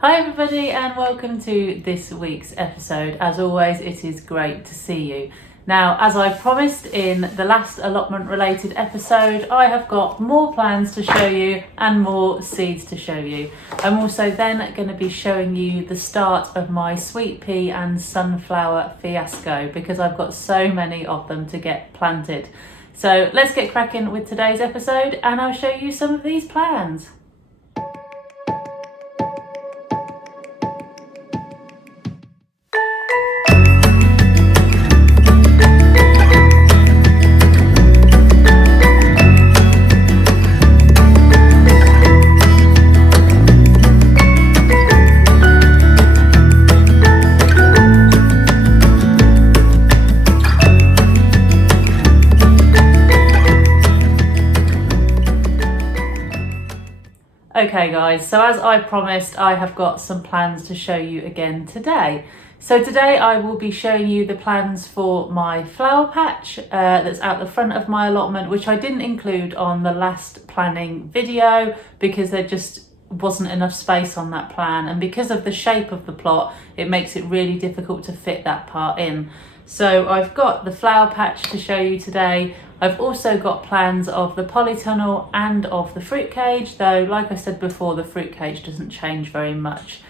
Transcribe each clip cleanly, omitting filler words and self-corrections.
Hi everybody and welcome to this week's episode. As always, it is great to see you. Now, as I promised in the last allotment related episode, I have got more plans to show you and more seeds to show you. I'm also then going to be showing you the start of my sweet pea and sunflower fiasco because I've got so many of them to get planted. So let's get cracking with today's episode and I'll show you some of these plans. Okay guys, so as I promised, I have got some plans to show you again today. So today I will be showing you the plans for my flower patch that's out the front of my allotment, which I didn't include on the last planning video because there just wasn't enough space on that plan, and because of the shape of the plot it makes it really difficult to fit that part in. So I've got the flower patch to show you today. I've also got plans of the polytunnel and of the fruit cage, though like I said before, the fruit cage doesn't change very much.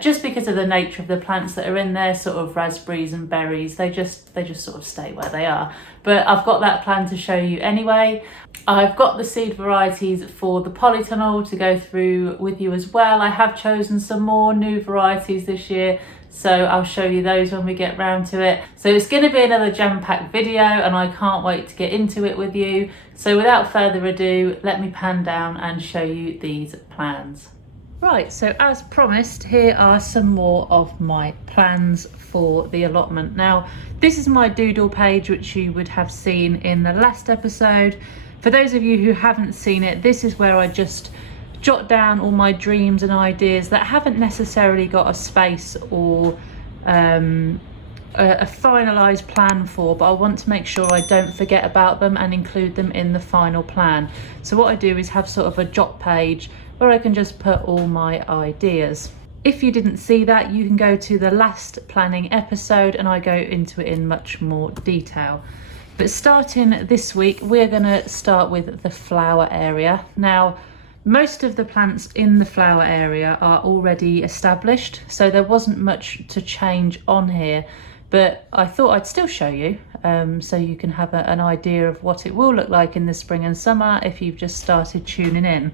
Just because of the nature of the plants that are in there, sort of raspberries and berries, they just sort of stay where they are. But I've got that plan to show you anyway. I've got the seed varieties for the polytunnel to go through with you as well. I have chosen some more new varieties this year, so I'll show you those when we get round to it. So it's going to be another jam-packed video and I can't wait to get into it with you. So without further ado, let me pan down and show you these plans. Right, so as promised, here are some more of my plans for the allotment. Now, this is my doodle page, which you would have seen in the last episode. For those of you who haven't seen it, this is where I just jot down all my dreams and ideas that haven't necessarily got a space or a finalised plan for, but I want to make sure I don't forget about them and include them in the final plan. So what I do is have sort of a jot page where I can just put all my ideas. If you didn't see that, you can go to the last planning episode and I go into it in much more detail. But starting this week, we're going to start with the flower area. Now, most of the plants in the flower area are already established, so there wasn't much to change on here, but I thought I'd still show you so you can have an idea of what it will look like in the spring and summer if you've just started tuning in.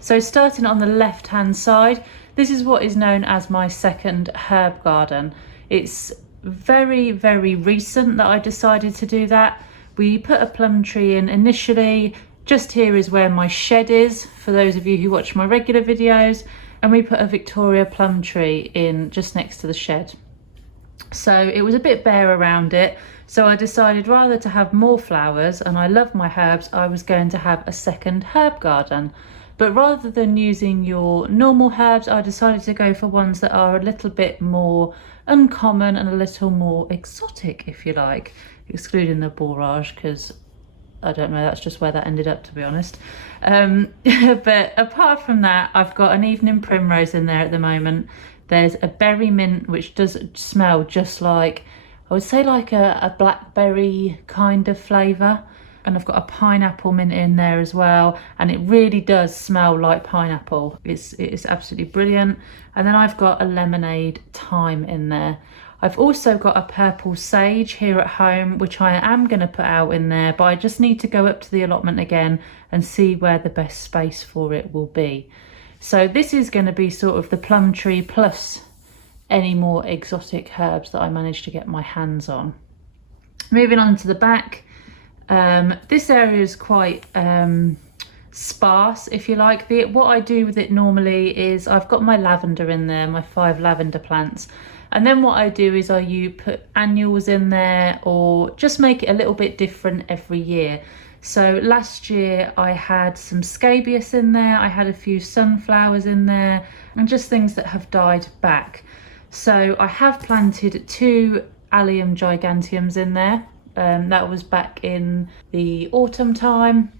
So starting on the left hand side, this is what is known as my second herb garden. It's very recent that I decided to do that. We put a plum tree in initially. Just here is where my shed is, for those of you who watch my regular videos, and we put a Victoria plum tree in just next to the shed. So it was a bit bare around it, so I decided rather to have more flowers, and I love my herbs, I was going to have a second herb garden. But rather than using your normal herbs, I decided to go for ones that are a little bit more uncommon and a little more exotic, if you like, excluding the borage, because I don't know, that's just where that ended up, to be honest. But apart from that, I've got an evening primrose in there at the moment. There's a berry mint, which does smell just like, I would say like a blackberry kind of flavour. And I've got a pineapple mint in there as well, and it really does smell like pineapple. It's absolutely brilliant. And then I've got a lemonade thyme in there. I've also got a purple sage here at home, which I am going to put out in there, but I just need to go up to the allotment again and see where the best space for it will be. So this is going to be sort of the plum tree plus any more exotic herbs that I manage to get my hands on. Moving on to the back. This area is quite sparse, if you like. What I do with it normally is I've got my lavender in there, my 5 lavender plants, and then what I do is you put annuals in there or just make it a little bit different every year. So last year I had some scabious in there, I had a few sunflowers in there, and just things that have died back. So I have planted 2 allium giganteums in there. That was back in the autumn time.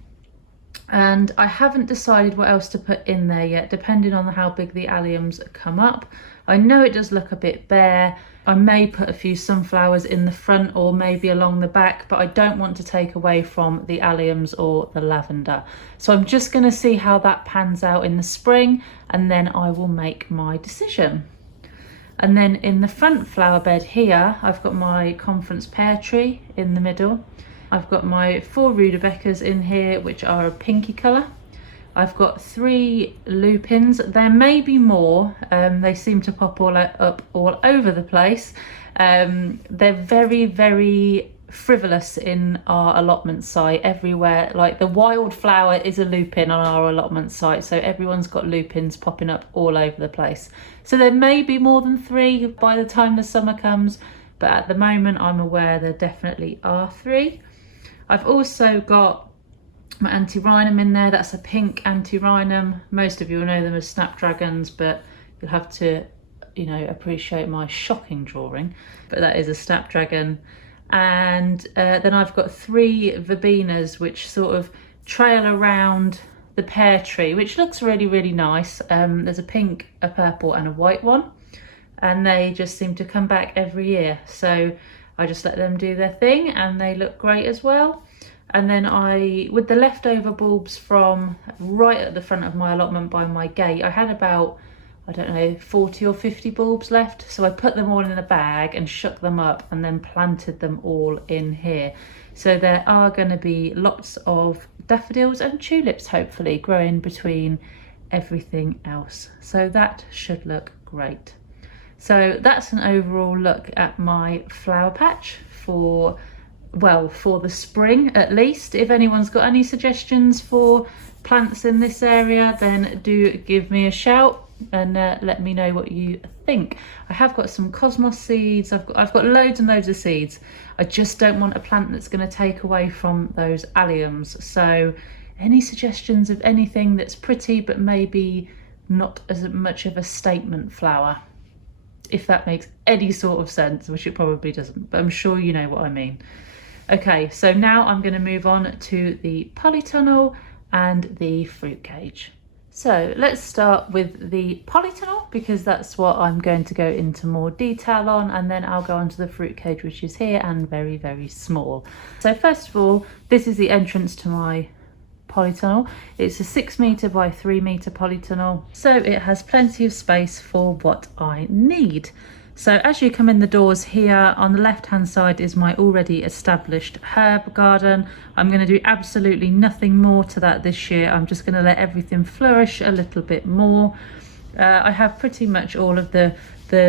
And I haven't decided what else to put in there yet, depending on how big the alliums come up. I know it does look a bit bare. I may put a few sunflowers in the front or maybe along the back, but I don't want to take away from the alliums or the lavender. So I'm just going to see how that pans out in the spring, and then I will make my decision. And then in the front flower bed here, I've got my conference pear tree in the middle. I've got my 4 rudabecas in here, which are a pinky colour. I've got 3 lupins. There may be more. They seem to pop up all over the place. They're very, very frivolous in our allotment site everywhere. Like the wildflower is a lupin on our allotment site, so everyone's got lupins popping up all over the place. So there may be more than 3 by the time the summer comes, but at the moment I'm aware there definitely are 3. I've also got my antirrhinum in there. That's a pink antirrhinum. Most of you will know them as snapdragons, but you'll have to, you know, appreciate my shocking drawing. But that is a snapdragon. And then I've got 3 verbenas, which sort of trail around the pear tree, which looks really, really nice. There's a pink, a purple and a white one. And they just seem to come back every year. So I just let them do their thing and they look great as well. And then with the leftover bulbs from right at the front of my allotment by my gate, I had about, I don't know, 40 or 50 bulbs left. So I put them all in a bag and shook them up and then planted them all in here. So there are going to be lots of daffodils and tulips, hopefully, growing between everything else. So that should look great. So that's an overall look at my flower patch for the spring at least. If anyone's got any suggestions for plants in this area, then do give me a shout and let me know what you think. I have got some cosmos seeds. I've got loads and loads of seeds. I just don't want a plant that's going to take away from those alliums. So any suggestions of anything that's pretty but maybe not as much of a statement flower, if that makes any sort of sense, which it probably doesn't, but I'm sure you know what I mean. Okay, so now I'm going to move on to the polytunnel and the fruit cage. So let's start with the polytunnel, because that's what I'm going to go into more detail on, and then I'll go on to the fruit cage, which is here and very, very small. So first of all, this is the entrance to my polytunnel. It's a 6 metre by 3 metre polytunnel, so it has plenty of space for what I need. So as you come in the doors here, on the left hand side is my already established herb garden. I'm going to do absolutely nothing more to that this year. I'm just going to let everything flourish a little bit more. I have pretty much all of the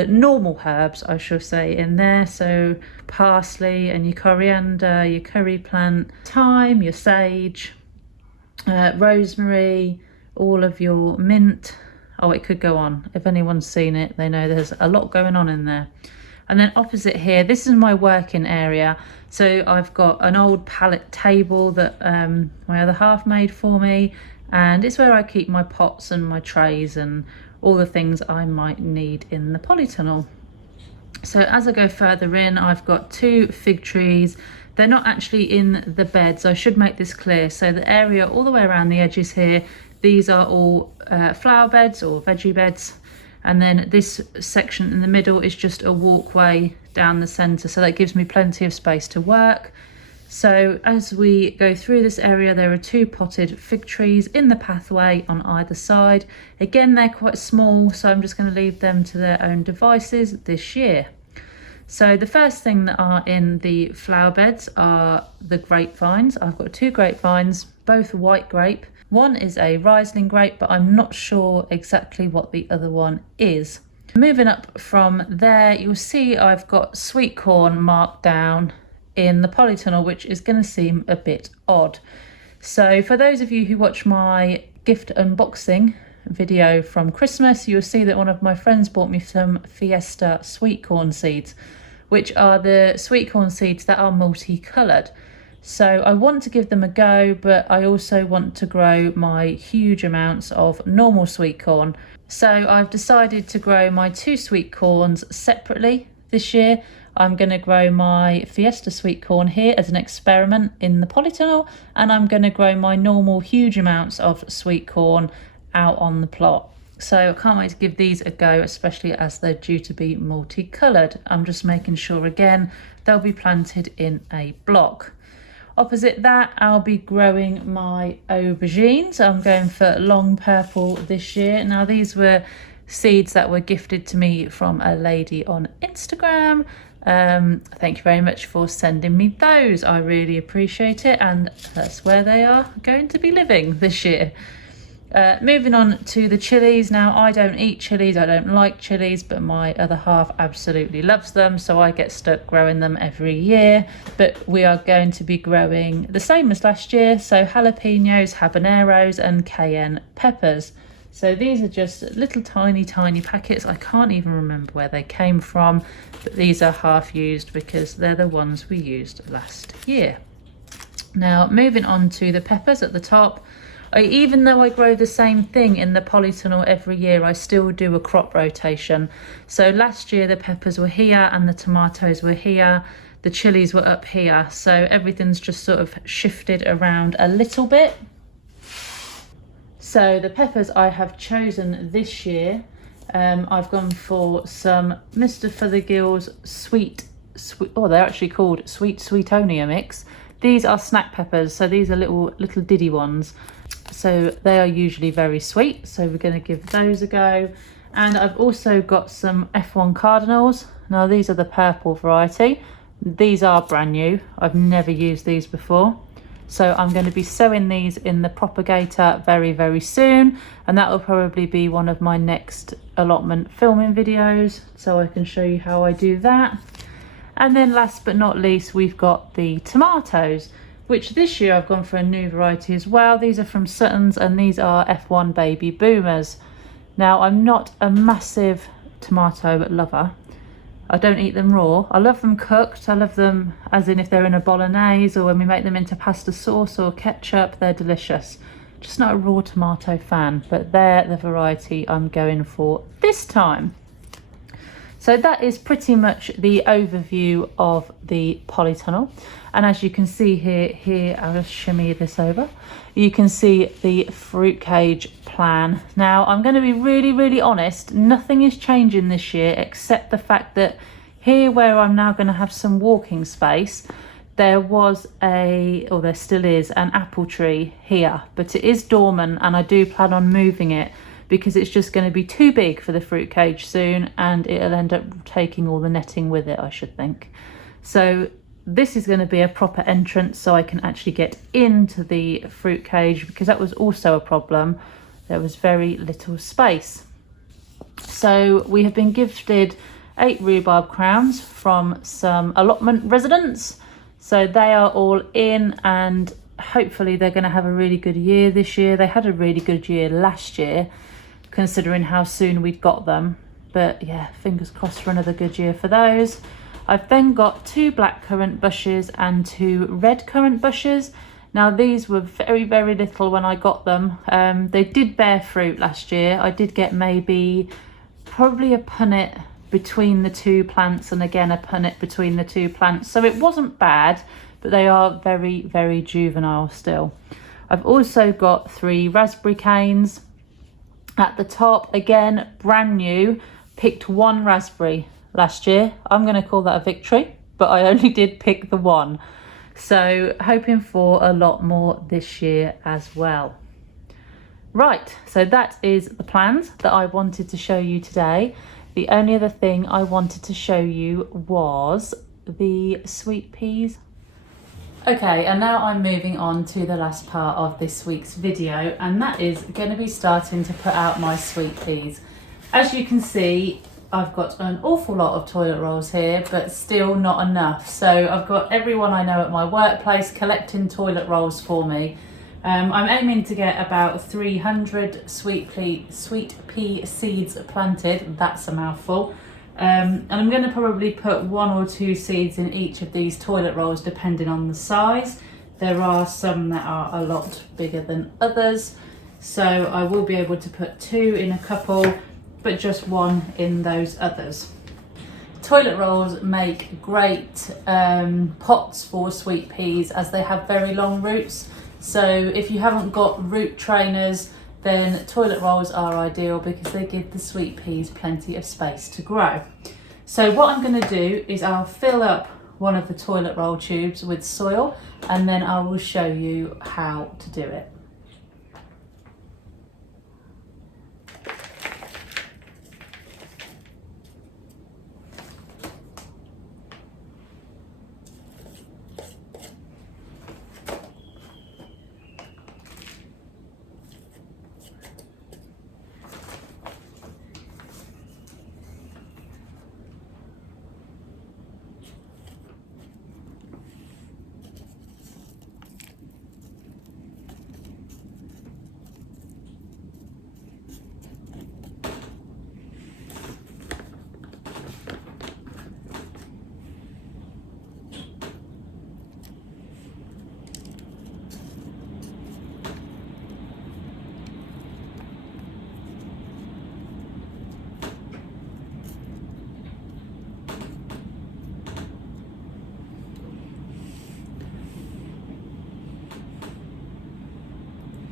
normal herbs, I shall say, in there. So parsley and your coriander, your curry plant, thyme, your sage, rosemary, all of your mint. Oh, it could go on. If anyone's seen it, they know there's a lot going on in there. And then opposite here, this is my working area. So I've got an old pallet table that my other half made for me, and it's where I keep my pots and my trays and all the things I might need in the polytunnel. So as I go further in, I've got 2 fig trees. They're not actually in the beds. I should make this clear. So the area all the way around the edges here, these are all flower beds or veggie beds. And then this section in the middle is just a walkway down the centre. So that gives me plenty of space to work. So as we go through this area, there are 2 potted fig trees in the pathway on either side. Again, they're quite small, so I'm just going to leave them to their own devices this year. So the first thing that are in the flower beds are the grapevines. I've got 2 grapevines, both white grape. One is a Riesling grape, but I'm not sure exactly what the other one is. Moving up from there, you'll see I've got sweet corn marked down in the polytunnel, which is going to seem a bit odd. So for those of you who watch my gift unboxing video from Christmas, you'll see that one of my friends bought me some Fiesta sweet corn seeds, which are the sweet corn seeds that are multicoloured. So I want to give them a go, but I also want to grow my huge amounts of normal sweet corn. So I've decided to grow my 2 sweet corns separately this year. I'm going to grow my Fiesta sweet corn here as an experiment in the polytunnel, and I'm going to grow my normal huge amounts of sweet corn out on the plot. So I can't wait to give these a go, especially as they're due to be multicoloured. I'm just making sure again they'll be planted in a block. Opposite that, I'll be growing my aubergines. I'm going for long purple this year. Now these were seeds that were gifted to me from a lady on Instagram. Thank you very much for sending me those. I really appreciate it, and that's where they are going to be living this year. Moving on to the chilies. Now I don't eat chilies, I don't like chilies, but my other half absolutely loves them, so I get stuck growing them every year. But we are going to be growing the same as last year, so jalapenos, habaneros and cayenne peppers. So these are just little tiny packets. I can't even remember where they came from, but these are half used because they're the ones we used last year. Now moving on to the peppers at the top. Even though I grow the same thing in the polytunnel every year, I still do a crop rotation. So last year the peppers were here and the tomatoes were here, the chilies were up here, so everything's just sort of shifted around a little bit. So the peppers I have chosen this year, I've gone for some Mr. Fothergill's sweet, oh, they're actually called Sweet Sweetonia mix. These are snack peppers, so these are little diddy ones. So they are usually very sweet, so we're going to give those a go. And I've also got some F1 cardinals. Now these are the purple variety. These are brand new. I've never used these before. So I'm going to be sowing these in the propagator very soon, and that will probably be one of my next allotment filming videos, so I can show you how I do that. And then last but not least, we've got the tomatoes, which this year I've gone for a new variety as well. These are from Sutton's and these are F1 baby boomers. Now I'm not a massive tomato lover. I don't eat them raw. I love them cooked. I love them as in if they're in a bolognese or when we make them into pasta sauce or ketchup, they're delicious. Just not a raw tomato fan, but they're the variety I'm going for this time. So that is pretty much the overview of the polytunnel. And as you can see here, I'll just shimmy this over. You can see the fruit cage plan. Now, I'm going to be really honest. Nothing is changing this year except the fact that here where I'm now going to have some walking space, there was or there still is, an apple tree here, but it is dormant and I do plan on moving it, because it's just going to be too big for the fruit cage soon and it'll end up taking all the netting with it, I should think. So this is going to be a proper entrance so I can actually get into the fruit cage, because that was also a problem. There was very little space. So we have been gifted 8 rhubarb crowns from some allotment residents. So they are all in and hopefully they're going to have a really good year this year. They had a really good year last year, considering how soon we'd got them, but yeah, fingers crossed for another good year for those. I've then got 2 blackcurrant bushes and 2 red currant bushes. Now these were very little when I got them. They did bear fruit last year. I did get probably a punnet between the 2 plants and again a punnet between the 2 plants, so it wasn't bad, but they are very juvenile still. I've also got 3 raspberry canes. At the top, again, brand new, picked 1 raspberry last year. I'm going to call that a victory, but I only did pick the 1. So hoping for a lot more this year as well. Right, so that is the plans that I wanted to show you today. The only other thing I wanted to show you was the sweet peas. Okay, and now I'm moving on to the last part of this week's video, and that is going to be starting to put out my sweet peas. As you can see, I've got an awful lot of toilet rolls here, but still not enough. So I've got everyone I know at my workplace collecting toilet rolls for me. I'm aiming to get about 300 sweet pea seeds planted. That's a mouthful. And I'm going to probably put 1 or 2 seeds in each of these toilet rolls depending on the size. There are some that are a lot bigger than others, so I will be able to put 2 in a couple, but just 1 in those others. Toilet rolls make great pots for sweet peas as they have very long roots. So if you haven't got root trainers, then toilet rolls are ideal because they give the sweet peas plenty of space to grow. So what I'm going to do is I'll fill up one of the toilet roll tubes with soil, and then I will show you how to do it.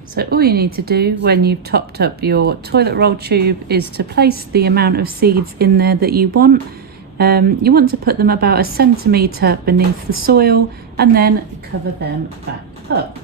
So all you need to do when you've topped up your toilet roll tube is to place the amount of seeds in there that you want. You want to put them about 1 centimetre beneath the soil and then cover them back up.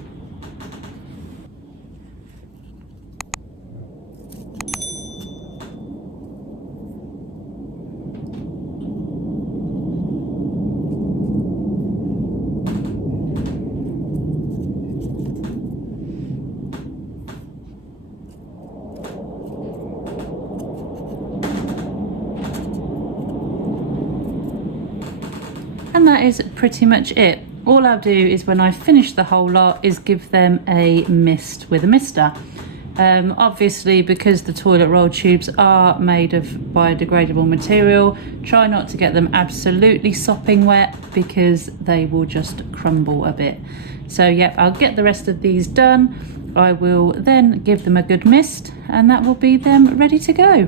And that is pretty much it. All I'll do is when I finish the whole lot is give them a mist with a mister. Obviously, because the toilet roll tubes are made of biodegradable material, try not to get them absolutely sopping wet because they will just crumble a bit. So yep, I'll get the rest of these done. I will then give them a good mist and that will be them ready to go.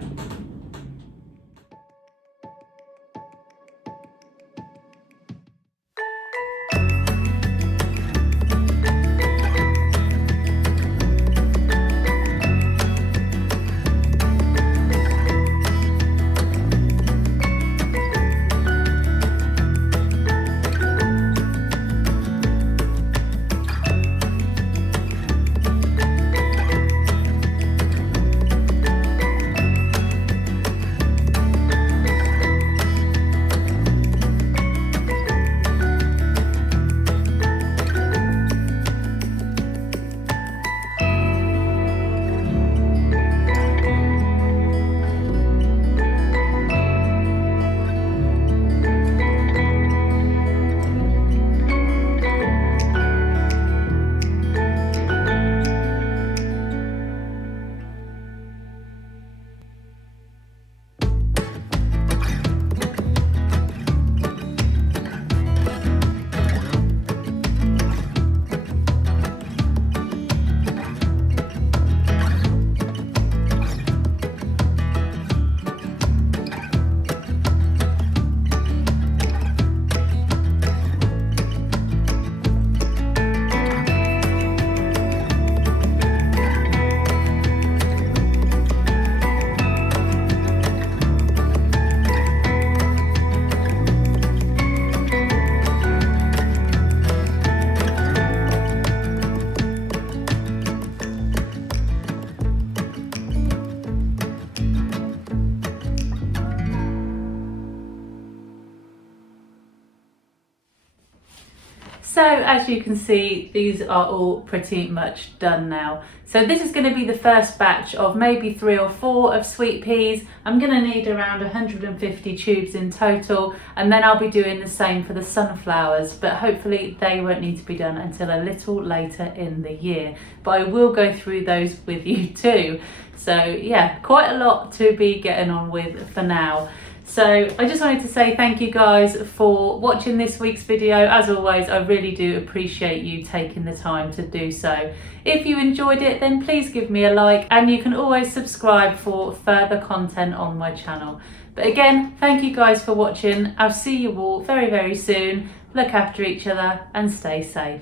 So as you can see, these are all pretty much done now. So this is going to be the first batch of maybe 3 or 4 of sweet peas. I'm going to need around 150 tubes in total, and then I'll be doing the same for the sunflowers, but hopefully they won't need to be done until a little later in the year. But I will go through those with you too. So yeah, quite a lot to be getting on with for now. So I just wanted to say thank you guys for watching this week's video. As always, I really do appreciate you taking the time to do so. If you enjoyed it, then please give me a like, and you can always subscribe for further content on my channel. But again, thank you guys for watching. I'll see you all very, very soon. Look after each other and stay safe.